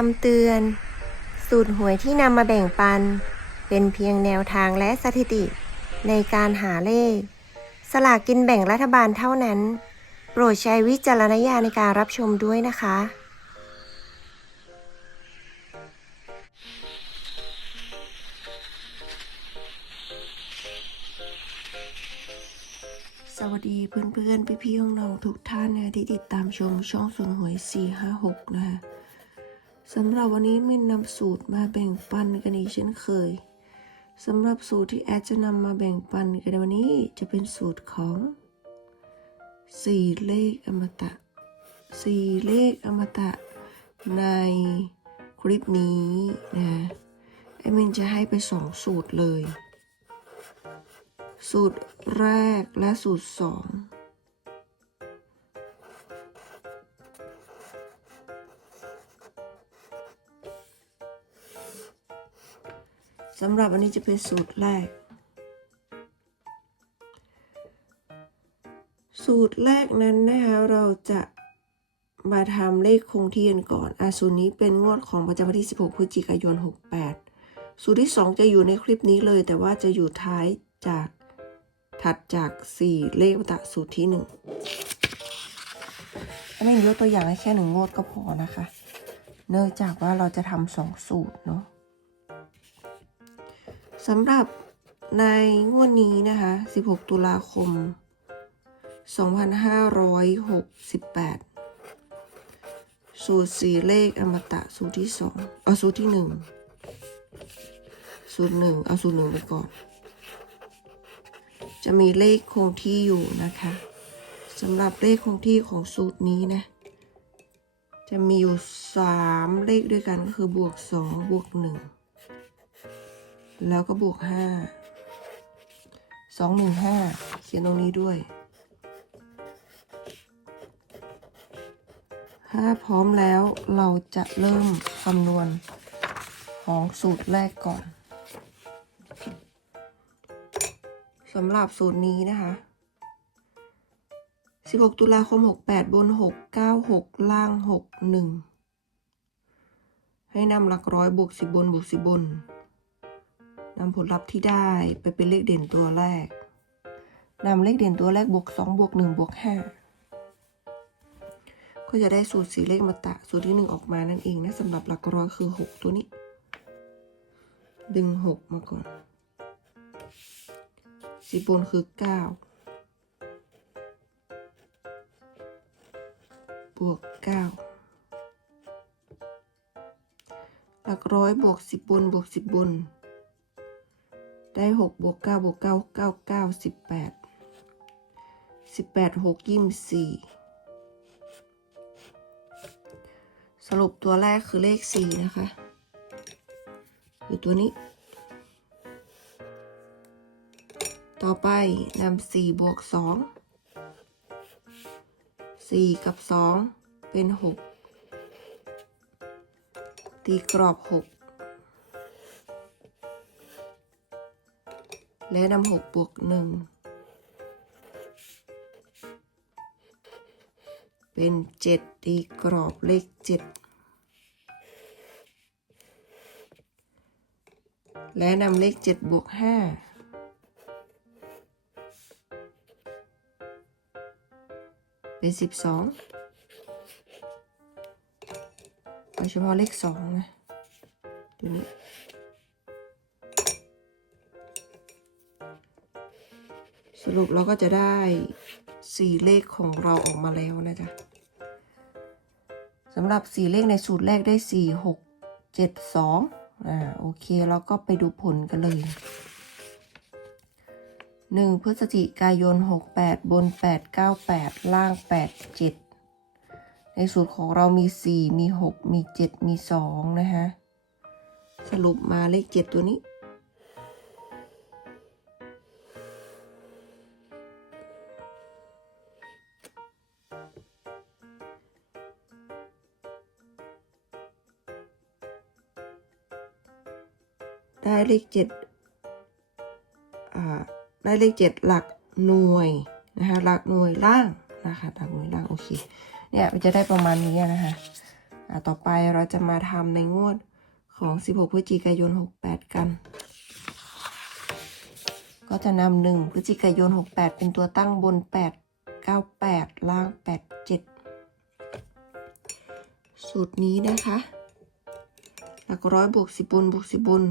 คำเตือน สูตรหวยที่นำมาแบ่งปัน เป็นเพียงแนวทางและสถิติ ในการหาเลข สลากกินแบ่งรัฐบาลเท่านั้น โปรดใช้วิจารณญาณในการรับชมด้วยนะคะ สวัสดีเพื่อนๆพี่ๆน้องๆทุกท่านนะที่ติดตามชมช่องส่วนหวย 456 นะคะ สำหรับวันนี้มินนำสูตรมาแบ่งปันกันอีกเช่นเคยสำหรับสูตรที่แอดจะนำมาแบ่งปันกันในวันนี้จะเป็นสูตรของ4เลขอมตะ4เลขอมตะ ในคลิปนี้นะแอดมินจะให้ไป2สูตรเลย สูตรแรกและสูตรสอง สำหรับอันนี้จะเป็นสูตรแรก สูตรแรกนั้นนะคะเราจะมาทำเลขคงที่กันก่อนอะสูตรนี้เป็นงวดของประจำวันที่ 16 พฤศจิกายน 68 สูตรที่ 2 จะอยู่ในคลิปนี้เลย แต่ว่าจะอยู่ท้ายจากถัดจาก 4 เลขตะสูตรที่1อันนี้ยกตัวอย่างให้แค่หนึ่งงวดก็พอนะคะ เนื่องจากว่าเราจะทำสองสูตรเนาะ สำหรับในงวดนี้นะคะ 16 ตุลาคม 2568 สูตรสี่เลขอมตะสูตรที่สองเอาสูตรที่หนึ่งสูตรหนึ่งเอาสูตรหนึ่งไปก่อน จะมีเลขคงที่อยู่นะคะสำหรับเลขคงที่ของสูตรนี้นะ จะมีอยู่สามเลขด้วยกันก็คือบวกสองบวกหนึ่ง แล้วก็บวกห้าสองหนึ่งห้าเขียนตรงนี้ด้วยถ้าพร้อมแล้วเราจะเริ่มคำนวณของสูตรแรกก่อนสำหรับสูตรนี้นะคะ 16 ตุลาคม 68 บน 696 ล่าง 61 ให้นำหลักร้อยบวก10บนบวก10บน นำผลลัพธ์ที่ได้ไปเป็นเลขเด่นตัวแรกนำเลขเด่นตัวแรกบวก2บวก1บวก5ก็จะได้สูตรสีเลขมาตะสูตรที่ 1 ออกมานั่นเองนะสำหรับหลักร้อยคือ 6 ตัวนี้ ดึง 6 มาก่อนสิบบนคือเก้าบวกเก้าหลักร้อยบวกสิบบนบวกสิบบน ได้หกบวกเก้าบวกเก้าเก้าเก้าสิบแปดสิบแปดหกยี่สิบสี่สรุปตัวแรกคือเลขสี่นะคะ คือตัวนี้ ต่อไปนำสี่บวกสองสี่กับสองเป็นหกตีกรอบหก และนำหกบวกหนึ่งเป็นเจ็ดตีกรอบเลขเจ็ดและนำเลขเจ็ดบวกห้าเป็นสิบสองโดยเฉพาะเลขสองนะตัวนี้ รุปเราก็จะได้สี่เลขของเราออกมาแล้วนะจ๊ะสำหรับสี่เลขในสูตรแรกได้สี่หกเจ็ดสองอ่าโอเคเราก็ไปดูผลกันเลยหนึ่งพฤศจิกายน68บน898ล่าง87ในสูตรของเรามี4มี6มี7มี2นะคะสรุปมาเลข7ตัวนี้ เลข7อ่าได้เลขเจ็ดหลักหน่วยนะคะหลักหน่วยล่างนะคะหลักหน่วยล่างโอเคเนี่ยมันจะได้ประมาณนี้นะคะอะต่อไปเราจะมาทำในงวดของ 16 พฤศจิกายน 68 กัน ก็จะนำหนึ่งพฤศจิกายน 68 เป็นตัวตั้งบน 8 98 ล่าง 87 สูตรนี้นะคะ หลักร้อยบวกสิบบนบวกสิบบน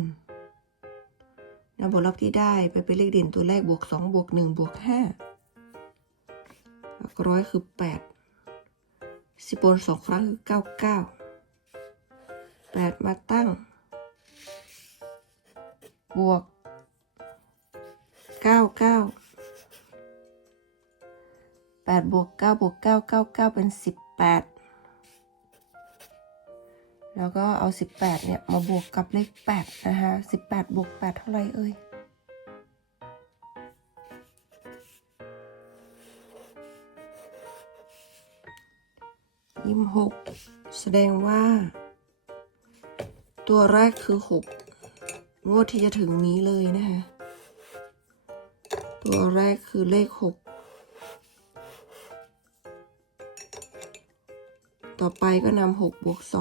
นำผลลัพธ์ที่ได้ไปเป็นเลขเด่นตัวแรกบวกสองบวกหนึ่งบวกห้าหลักร้อยคือแปดสิบนสองครั้งคือเก้าเก้าแปดมาตั้ง บวกเก้าเก้าแปดบวกเก้าบวกเก้าเก้าเก้าเป็นสิบ แล้วก็เอา 18 เนี่ย มาบวกกับเลข 8 นะคะ18 บวก 8 เท่าไรเอ่ยยี่หกแสดงว่า ตัวแรกคือ 6 งวดที่จะถึงนี้เลยนะคะ ตัวแรกคือเลข 6 ต่อไปก็นำ6บวก2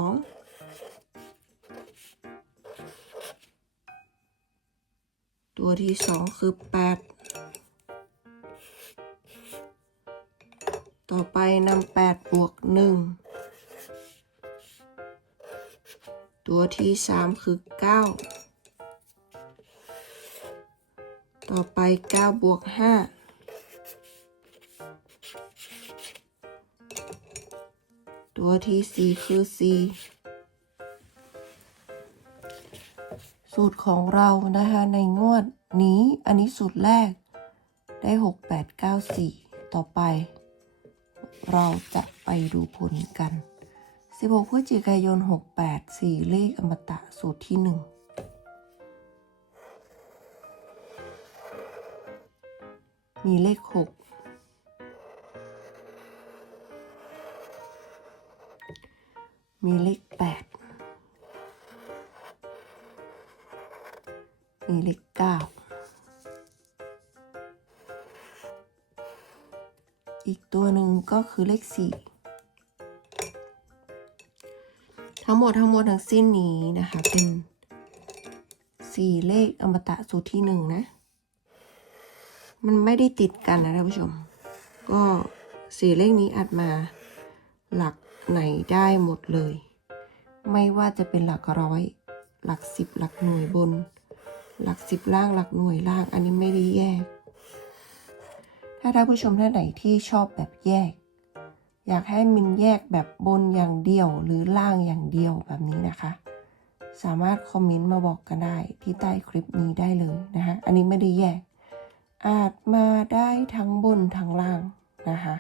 ตัวที่สองคือแปดต่อไปนำแปดบวกหนึ่งตัวที่สามคือเก้าต่อไปเก้าบวกห้าตัวที่สี่คือสี่ สูตรของเรานะคะในงวดนี้อันนี้สูตรแรกได้ 6 8 9 4 ต่อไป เราจะไปดูผลกัน 16พฤศจิกายน 68 4 เลขอมตะสูตรที่ 1มีเลข6มีเลข 8มีเลขเก้าอีกตัวหนึ่งก็คือเลขสี่ทั้งหมดทั้งหมดทั้งสิ้นนี้นะคะ เป็นสี่เลขอมตะสูตรที่หนึ่งนะ มันไม่ได้ติดกันนะท่านผู้ชม ก็สี่เลขนี้อาจมาหลักไหนได้หมดเลย ไม่ว่าจะเป็นหลักร้อย หลักสิบหลักหน่วยบน หลักสิบล่างหลักหน่วยล่าง อันนี้ไม่ได้แยก ถ้าท่านผู้ชมท่านไหนที่ชอบแบบแยก อยากให้มินแยกแบบบนอย่างเดียวหรือล่างอย่างเดียวแบบนี้นะคะ สามารถคอมเมนต์มาบอกกันได้ที่ใต้คลิปนี้ได้เลยนะคะอันนี้ไม่ได้แยก อาจมาได้ทั้งบนทั้งล่างนะคะ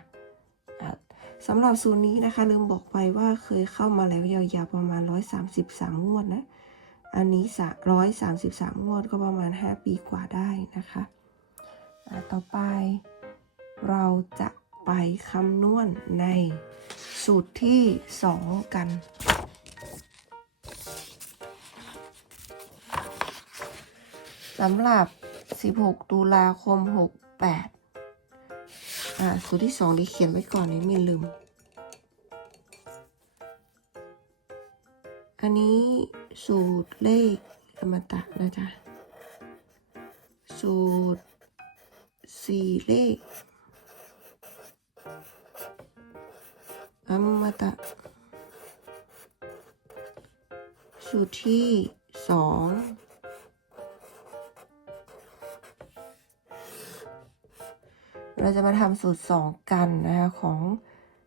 สำหรับสูตรนี้นะคะ ลืมบอกไปว่าเคยเข้ามาแล้วยาวๆประมาณ 133 งวดนะ อันนี้สร้อยสามสิบสามงวดก็ประมาณ 5 ปีกว่าได้นะคะะต่อไปเราจะไปคำนวณในสูตรที่ 2 กัน สำหรับ 16 ตุลาคม 68อ่าสูตรที่2ที่เขียนไว้ก่อนนี้มีลืม อันนี้ สูตรเลขอมตะนะจ๊ะ สูตรสี่เลขอมตะ สูตรที่สองเราจะมาทำสูตรสองกันนะคะของ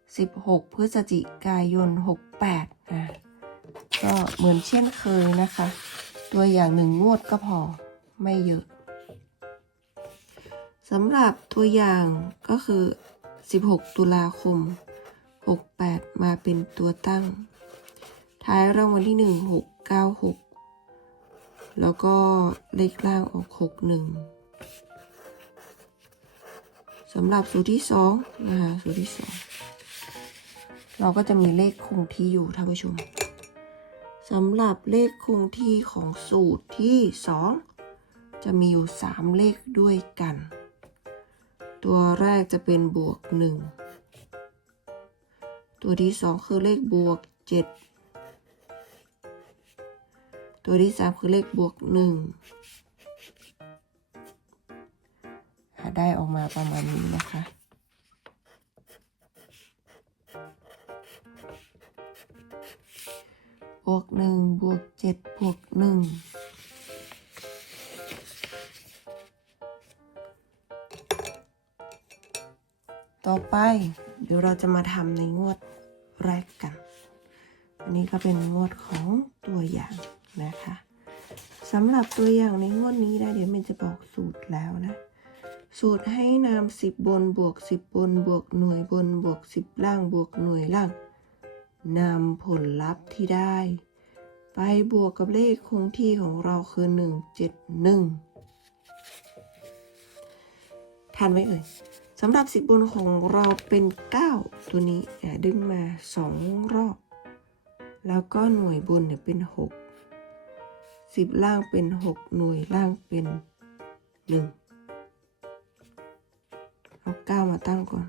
16 พฤศจิกายน 68นะ ก็เหมือนเช่นเคยนะคะ ตัวอย่างหนึ่งงวดก็พอไม่เยอะสำหรับตัวอย่างก็คือ 16 ตุลาคม 68 มาเป็นตัวตั้ง ท้ายรางวัลที่ 1 6 9 6 แล้วก็เลขล่างออก 6 1สำหรับสูตรที่2นะคะสูตรที่ 2 เราก็จะมีเลขคงที่อยู่ท่านผู้ชม สำหรับเลขคงที่ของสูตรที่ 2 จะมีอยู่ 3 เลขด้วยกัน ตัวแรกจะเป็นบวก 1 ตัวที่ 2 คือเลขบวก 7 ตัวที่ 3 คือเลขบวก 1 ได้ออกมาประมาณนี้นะคะ กหนึ่งบวกเจ็ดบวกหนึ่งต่อไปเดี๋ยวเราจะมาทำในงวดแรกกัน อันนี้ก็เป็นงวดของตัวอย่างนะคะสำหรับตัวอย่างในงวดนี้นะเดี๋ยวมันจะบอกสูตรแล้วนะ สูตรให้นำสิบบนบวกสิบบนบวกหน่วยบนบวกสิบล่างบวกหน่วยล่างนำผลลัพธ์ที่ได้ ไปบวกกับเลขคงที่ของเราคือหนึ่งเจ็ดหนึ่งทันไหมเอ่ยสำหรับสิบบนของเราเป็น 9 ตัวนี้ดึงมาสองรอบ แล้วก็หน่วยบนเนี่ยเป็น 6 10 ล่างเป็น 6 หน่วยล่างเป็น 1 เอา 9 มาตั้งก่อน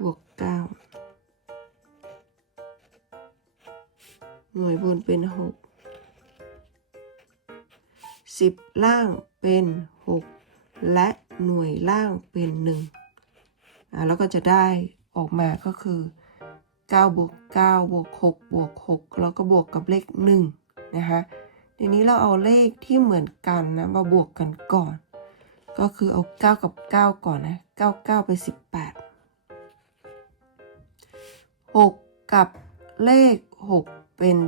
บวก 9 หน่วยบนเป็น6 10ล่างเป็น6และหน่วยล่างเป็น1อะแล้วก็จะได้ออกมาก็คือ9บวก9บวก6บวก6แล้วก็บวกกับเลข1นะคะทีนี้เราเอาเลขที่เหมือนกันนะมาบวกกันก่อน ก็คือเอา 9 กับ 9 ก่อนนะ9 9ไป18 6 กับเลข 6 เป็น12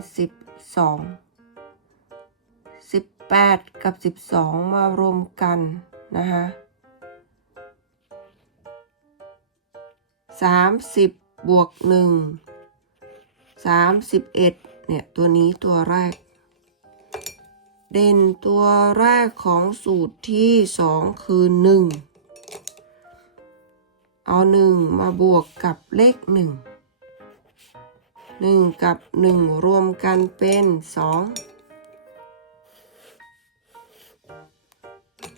18กับ12มารวมกันนะคะ30บวก1 31เนี่ย ตัวนี้ตัวแรก เด่นตัวแรกของสูตรที่2คือ1เอา1มาบวกกับเลข1 1 กับ 1 รวมกันเป็น 2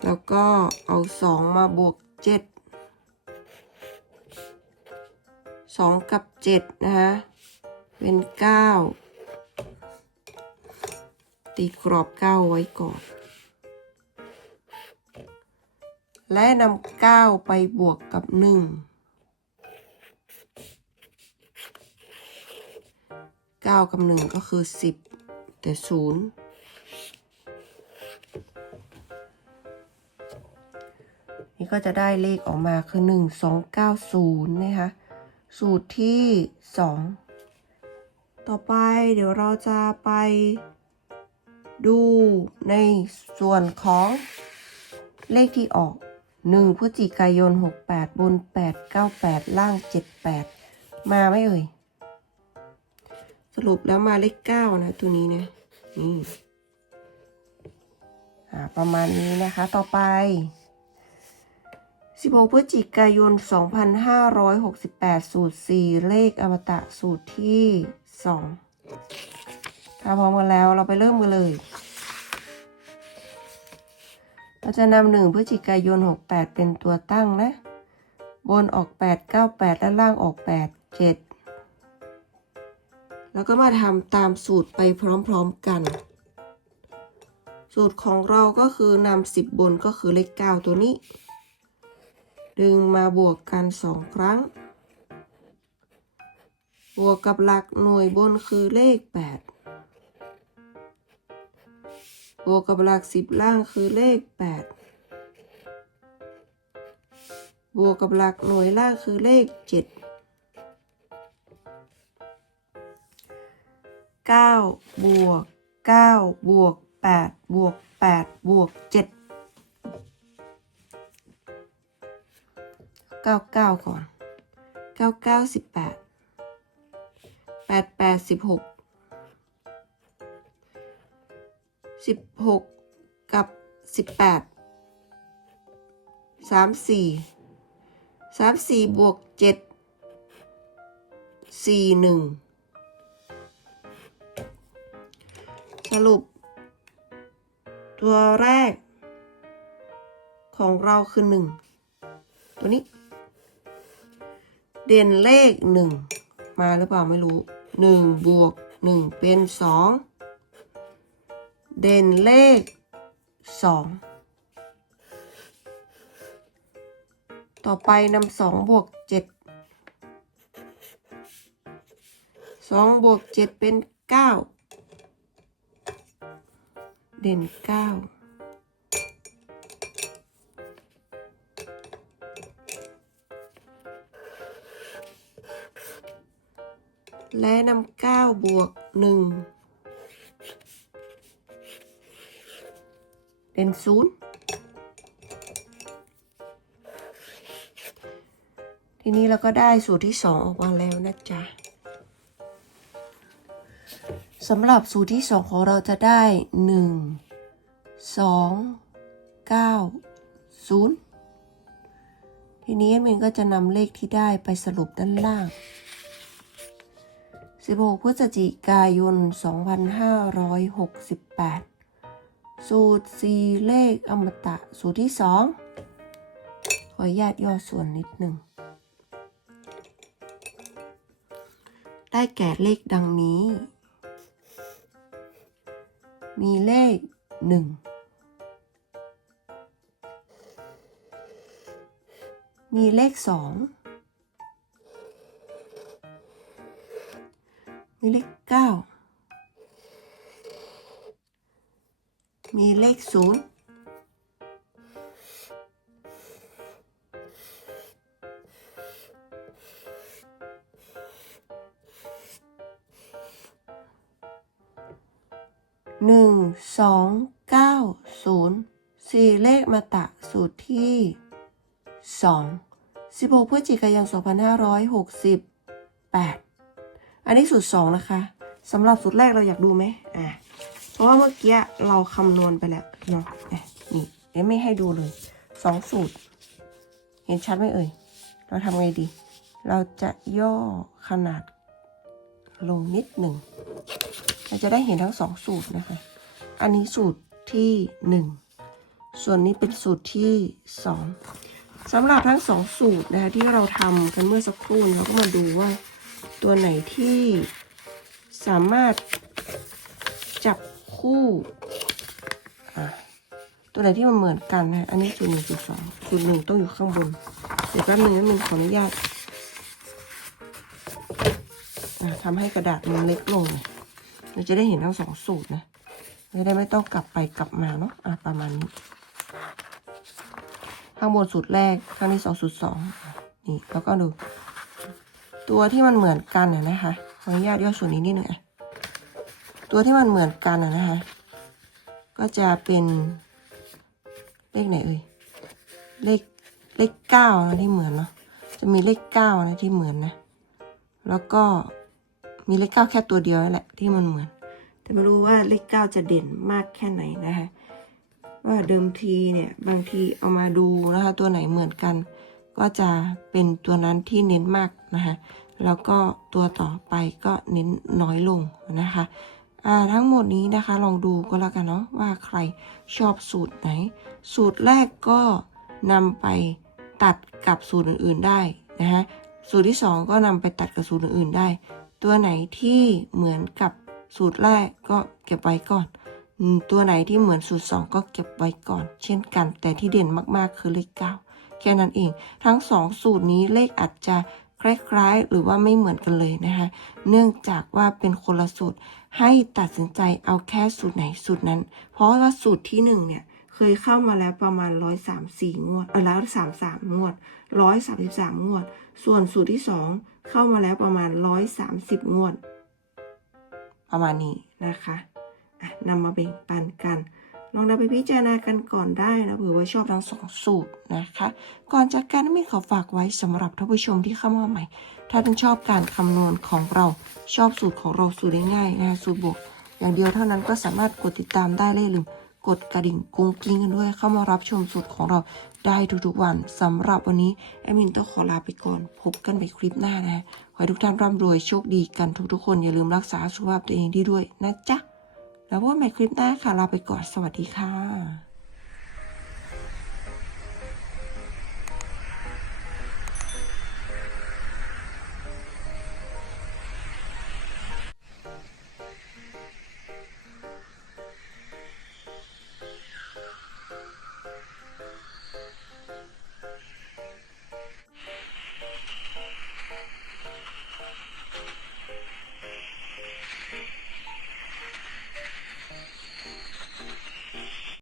แล้วก็เอา 2 มาบวก 7 2 กับ 7 นะคะเป็น 9 ตีกรอบ 9 ไว้ก่อน และนำ9ไปบวกกับ 1 9กับ1ก็คือ10แต่0นี่ก็จะได้เลขออกมาคือ1 2 9 0นะคะสูตรที่2ต่อไปเดี๋ยวเราจะไปดูในส่วนของเลขที่ออก 1พฤศจิกายน 68 บน 898 ล่าง 78 มาไหมเอ่ย สรุปแล้วมาเลข9นะตัวนี้นะนี่ประมาณนี้นะคะต่อไป 16 พฤศจิกายน 2568 สูตร 4 เลขอมตะสูตรที่ 2 ถ้าพร้อมกันแล้วเราไปเริ่มกันเลย เราจะนำ1พฤศจิกายน 68 เป็นตัวตั้งนะ บนออก 8 98 และล่างออก 8 7 แล้วก็มาทำตามสูตรไปพร้อมๆกัน สูตรของเราก็คือนำ10 บนก็คือเลข9ตัวนี้ ดึงมาบวกกันสองครั้ง บวกกับหลักหน่วยบนคือเลข 8 บวกกับหลักสิบล่างคือเลข 8 บวกกับหลักหน่วยล่างคือเลข 7 9บวก9บวก8บวก8บวก7 99 ก่อน 99 18 88 16 16 กับ 18 34 34บวก7 41 สรุป ตัวแรก ของเราคือหนึ่งตัวนี้ เด่นเลขหนึ่งมาหรือเปล่าไม่รู้หนึ่งบวกหนึ่งเป็นสองเด่นเลขสองต่อไปนำสองบวกเจ็ดสองบวกเจ็ดเป็นเก้า เด่นเก้าและนำเก้าบวกหนึ่งเป็นศูนย์ทีนี้เราก็ได้สูตรที่สองออกมาแล้วนะจ๊ะ สำหรับสูตรที่สองของเราจะได้หนึ่งสองเก้าศูนย์ทีนี้มินก็จะนำเลขที่ได้ไปสรุปด้านล่าง 16 พฤศจิกายน 2568 สูตร 4 เลขอมตะ สูตรที่ 2 ขออนุญาตย่อส่วนนิดหนึ่ง ได้แก่เลขดังนี้ มีเลขหนึ่งมีเลขสองมีเลขเก้ามีเลขศูนย์ หนึ่งสองเก้าศูนย์สี่เลขมาตะสูตรที่สองสิบหกพฤศจิกายนสองพันห้าร้อยหกสิบแปดอันนี้สูตรสองนะคะสำหรับสูตรแรกเราอยากดูไหมอะเพราะว่าเมื่อกี้เราคำนวณไปแล้วเนาะอะนี่เดี๋ยวไม่ให้ดูเลยสองสูตร เห็นชัดไหมเอ่ย เราทำไงดี เราจะย่อขนาดลงนิดหนึ่ง เราจะได้เห็นทั้งสองสูตรนะคะ อันนี้สูตรที่หนึ่งส่วนนี้เป็นสูตรที่สองสำหรับทั้งสองสูตรนะคะที่เราทำกันเมื่อสักครู่เราก็มาดูว่าตัวไหนที่สามารถจับคู่ตัวไหนที่มันเหมือนกันนะ อันนี้สูตรหนึ่งสูตรสองสูตรหนึ่งต้องอยู่ข้างบน เดี๋ยวแป๊บนึงนะมันขออนุญาตทำให้กระดาษมันเล็กลงน่อย เราจะได้เห็นทั้งสองสูตรนะจะได้ไม่ต้องกลับไปกลับมาเนาะอะประมาณนี้ข้างบนสูตรแรกข้างที่สองสูตรสองนี่แล้วก็ดู ตัวที่มันเหมือนกันน่ะนะคะขออนุญาตย่อส่วนนี้นิดหนึ่งอะตัวที่มันเหมือนกันน่ะนะคะ ก็จะเป็นเลขไหนเอ่ยเลขเลขเก้านะที่เหมือนเนาะจะมีเลขเก้านะที่เหมือนนะ แล้วก็ มีเลขเก้าแค่ตัวเดียวนั่นแหละที่มันเหมือน แต่ไม่รู้ว่าเลขเก้าจะเด่นมากแค่ไหนนะคะว่าเดิมทีเนี่ยบางทีเอามาดูนะคะตัวไหนเหมือนกัน ก็จะเป็นตัวนั้นที่เน้นมากนะคะแล้วก็ตัวต่อไปก็เน้นน้อยลงนะคะอ่าทั้งหมดนี้นะคะลองดูก็แล้วกันเนาะว่าใครชอบสูตรไหน สูตรแรกก็นำไปตัดกับสูตรอื่นๆได้นะคะสูตรที่สองก็นำไปตัดกับสูตรอื่นๆได้ ตัวไหนที่เหมือนกับสูตรแรกก็เก็บไว้ก่อน ตัวไหนที่เหมือนสูตรสองก็เก็บไว้ก่อน เช่นกัน แต่ที่เด่นมากๆคือเลขเก้าแค่นั้นเอง ทั้งสองสูตรนี้เลขอาจจะคล้ายๆ หรือว่าไม่เหมือนกันเลยนะคะ เนื่องจากว่าเป็นคนละสูตร ให้ตัดสินใจเอาแค่สูตรไหนสูตรนั้น เพราะว่าสูตรที่หนึ่งเนี่ยเคยเข้ามาแล้วประมาณร้อยสามสี่งวด เออแล้วสามสามงวดร้อยสามสิบสามงวด ส่วนสูตรที่สอง เข้ามาแล้วประมาณร้อยสามสิบงวด ประมาณนี้นะคะอะนำมาแบ่งปันกัน ลองนำไปพิจารณากันก่อนได้นะเผื่อว่าชอบทั้งสองสูตรนะคะ ก่อนจากการมีขอฝากไว้สำหรับท่านผู้ชมที่เข้ามาใหม่ ถ้าท่านชอบการคำนวณของเราชอบสูตรของเราสูตรง่ายนะคะสูตรบวก อย่างเดียวเท่านั้นก็สามารถกดติดตามได้เลยลืม กดกระดิ่งกุ้งกลิ้งกันด้วย เข้ามารับชมสดของเราได้ทุกๆวันสำหรับวันนี้แอดมินต้องขอลาไปก่อน พบกันใหม่คลิปหน้านะขอให้ทุกท่านร่ำรวยโชคดีกันทุกๆคน อย่าลืมรักษาสุขภาพตัวเองดีด้วยนะจ๊ะ แล้วพบกันใหม่คลิปหน้าค่ะลาไปก่อนสวัสดีค่ะ